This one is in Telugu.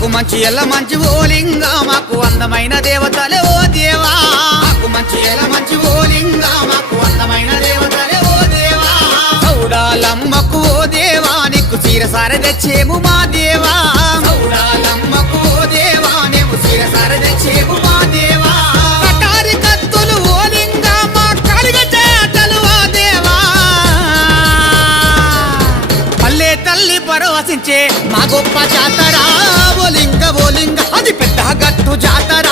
మాకు మంచి ఎల్ల మంచి ఓలింగ మాకు అందమైన దేవతలే ఓ దేవా మాకు మంచి ఎల్ల మంచి ఓలింగ మాకు అందమైన దేవతలే ఓ దేవా చౌడాలమ్మకు ఓ దేవా నీకు చీరసార తెచ్చేము మా దేవా చౌడాలమ్మకు ఓ దేవా నీకు చీరసార తెచ్చేము మా దేవా కటారి కత్తులు ఓలింగ మా కలిగ చేతలు ఓ దేవా పల్లె తల్లి పరవశించే మా గొప్ప జాతర ఓలింగ ఓలింగ అది పెద్ద గట్టు జాతర